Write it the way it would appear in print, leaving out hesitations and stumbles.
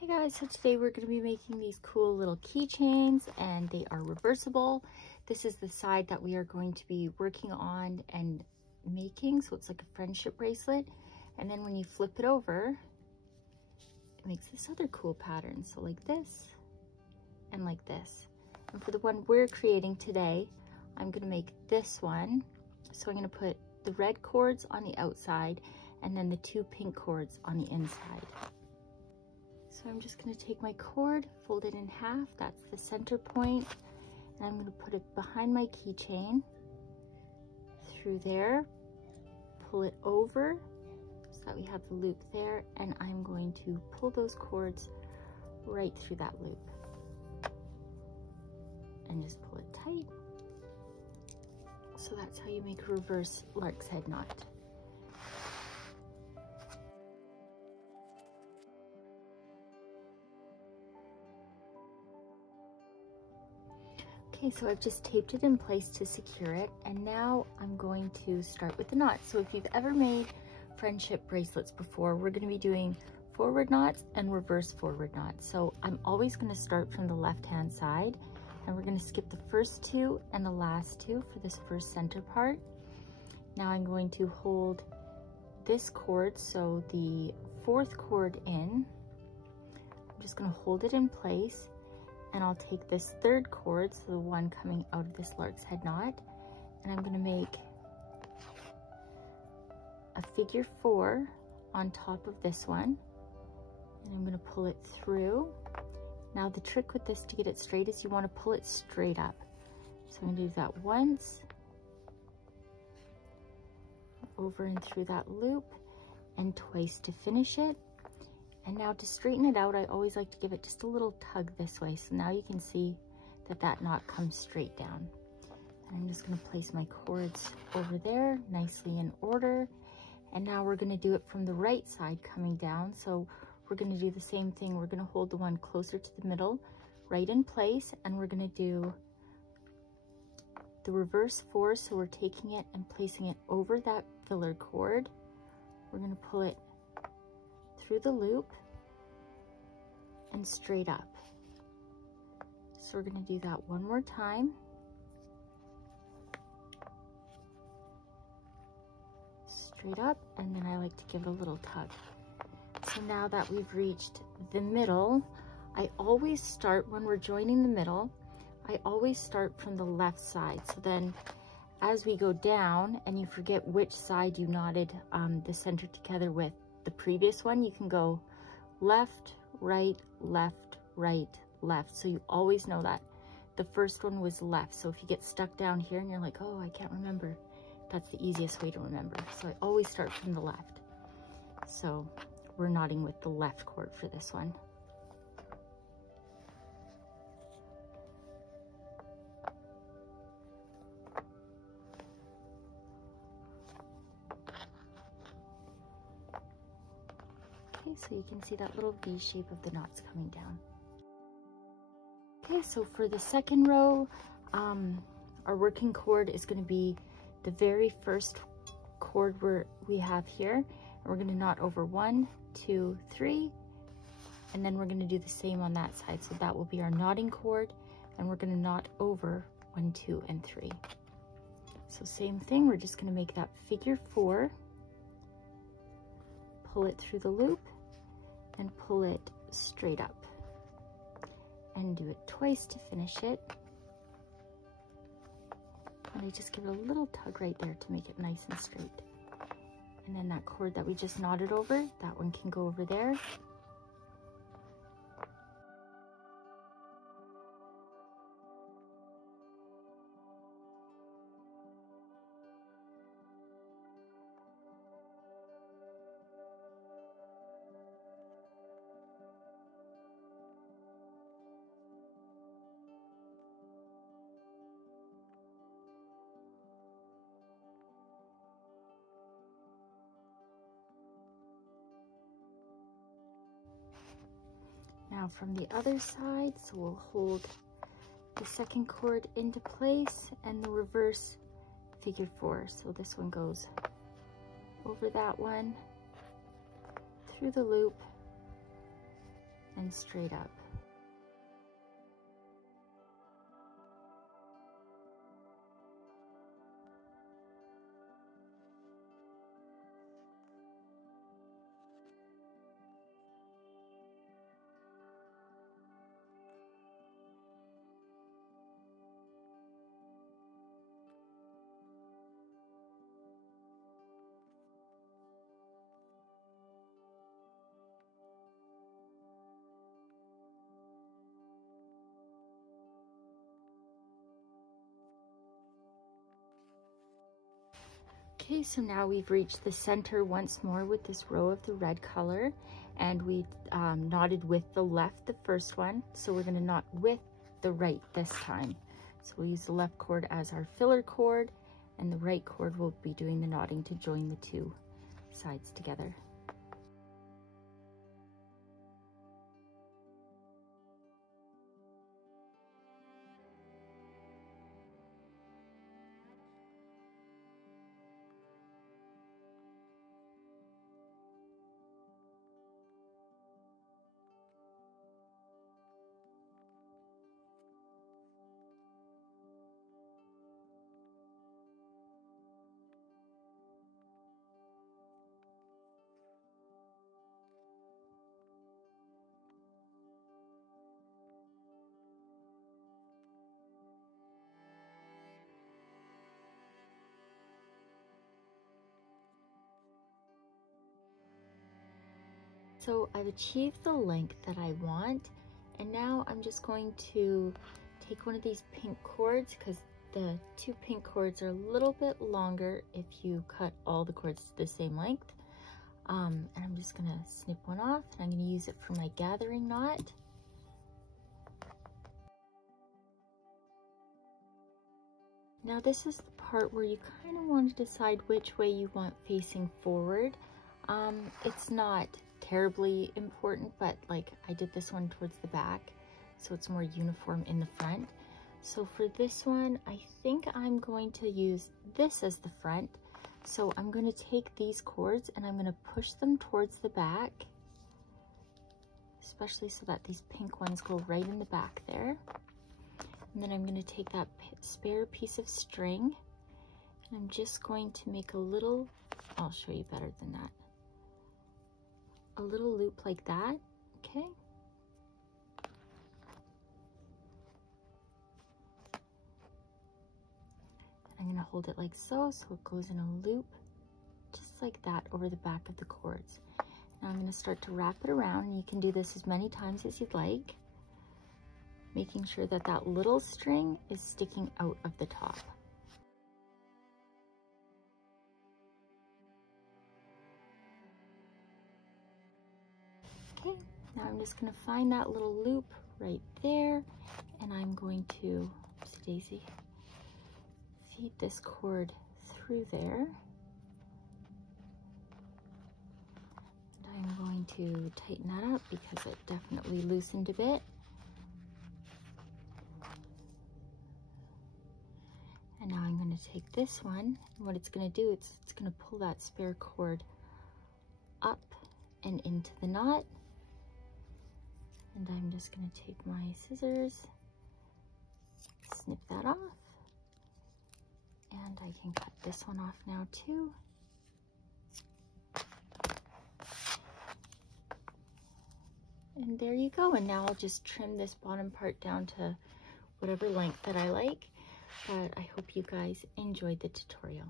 Hey guys, so today we're going to be making these cool little keychains and they are reversible. This is the side that we are going to be working on and making, so it's like a friendship bracelet. And then when you flip it over, it makes this other cool pattern. So like this and like this. And for the one we're creating today, I'm going to make this one. So I'm going to put the red cords on the outside and then the two pink cords on the inside. So I'm just going to take my cord, fold it in half, that's the center point, and I'm going to put it behind my keychain, through there, pull it over so that we have the loop there, and I'm going to pull those cords right through that loop. And just pull it tight. So that's how you make a reverse lark's head knot. Okay, so I've just taped it in place to secure it, and now I'm going to start with the knot. So if you've ever made friendship bracelets before, we're going to be doing forward knots and reverse forward knots. So I'm always going to start from the left-hand side, and we're going to skip the first two and the last two for this first center part. Now I'm going to hold this cord, so the fourth cord in. I'm just going to hold it in place. And I'll take this third cord, so the one coming out of this lark's head knot, and I'm going to make a figure 4 on top of this one, and I'm going to pull it through. Now the trick with this to get it straight is you want to pull it straight up. So I'm going to do that once, over and through that loop, and twice to finish it. And now to straighten it out, I always like to give it just a little tug this way. So now you can see that that knot comes straight down. And I'm just going to place my cords over there nicely in order. And now we're going to do it from the right side coming down. So we're going to do the same thing. We're going to hold the one closer to the middle, right in place. And we're going to do the reverse 4. So we're taking it and placing it over that filler cord. We're going to pull it through the loop and straight up. So we're going to do that one more time. Straight up, and then I like to give it a little tug. So now that we've reached the middle, I always start, when we're joining the middle, I always start from the left side. So then as we go down and you forget which side you knotted the center together with the previous one, you can go left, right, left, right, left. So you always know that the first one was left. So if you get stuck down here and you're like, oh, I can't remember, that's the easiest way to remember. So I always start from the left. So we're knotting with the left cord for this one. So you can see that little V shape of the knots coming down. Okay, so for the second row, our working cord is going to be the very first cord we have here. And we're going to knot over 1, 2, 3, and then we're going to do the same on that side. So that will be our knotting cord, and we're going to knot over 1, 2, and 3. So same thing, we're just going to make that figure 4, pull it through the loop, and pull it straight up, and do it twice to finish it. And I just give it a little tug right there to make it nice and straight. And then that cord that we just knotted over, that one can go over there. Now from the other side, so we'll hold the second cord into place and the reverse figure 4. So this one goes over that one, through the loop, and straight up. Okay, so now we've reached the center once more with this row of the red color, and we knotted with the left the first one, so we're going to knot with the right this time. So we'll use the left cord as our filler cord, and the right cord will be doing the knotting to join the two sides together. So I've achieved the length that I want, and now I'm just going to take one of these pink cords, because the two pink cords are a little bit longer if you cut all the cords to the same length. And I'm just gonna snip one off, and I'm gonna use it for my gathering knot. Now this is the part where you kind of want to decide which way you want facing forward. It's not terribly important, but like I did this one towards the back, so it's more uniform in the front. So for this one, I think I'm going to use this as the front. So I'm going to take these cords and I'm going to push them towards the back, especially so that these pink ones go right in the back there. And then I'm going to take that spare piece of string, and I'm just going to make a little, I'll show you better than that, a little loop like that, okay? I'm going to hold it like so, so it goes in a loop, just like that over the back of the cords. Now I'm going to start to wrap it around, and you can do this as many times as you'd like, making sure that that little string is sticking out of the top. Okay, now I'm just going to find that little loop right there, and I'm going to, oopsie daisy, feed this cord through there. And I'm going to tighten that up because it definitely loosened a bit. And now I'm going to take this one, and what it's going to do, it's going to pull that spare cord up and into the knot. And I'm just going to take my scissors, snip that off, and I can cut this one off now too. And there you go. And now I'll just trim this bottom part down to whatever length that I like. But I hope you guys enjoyed the tutorial.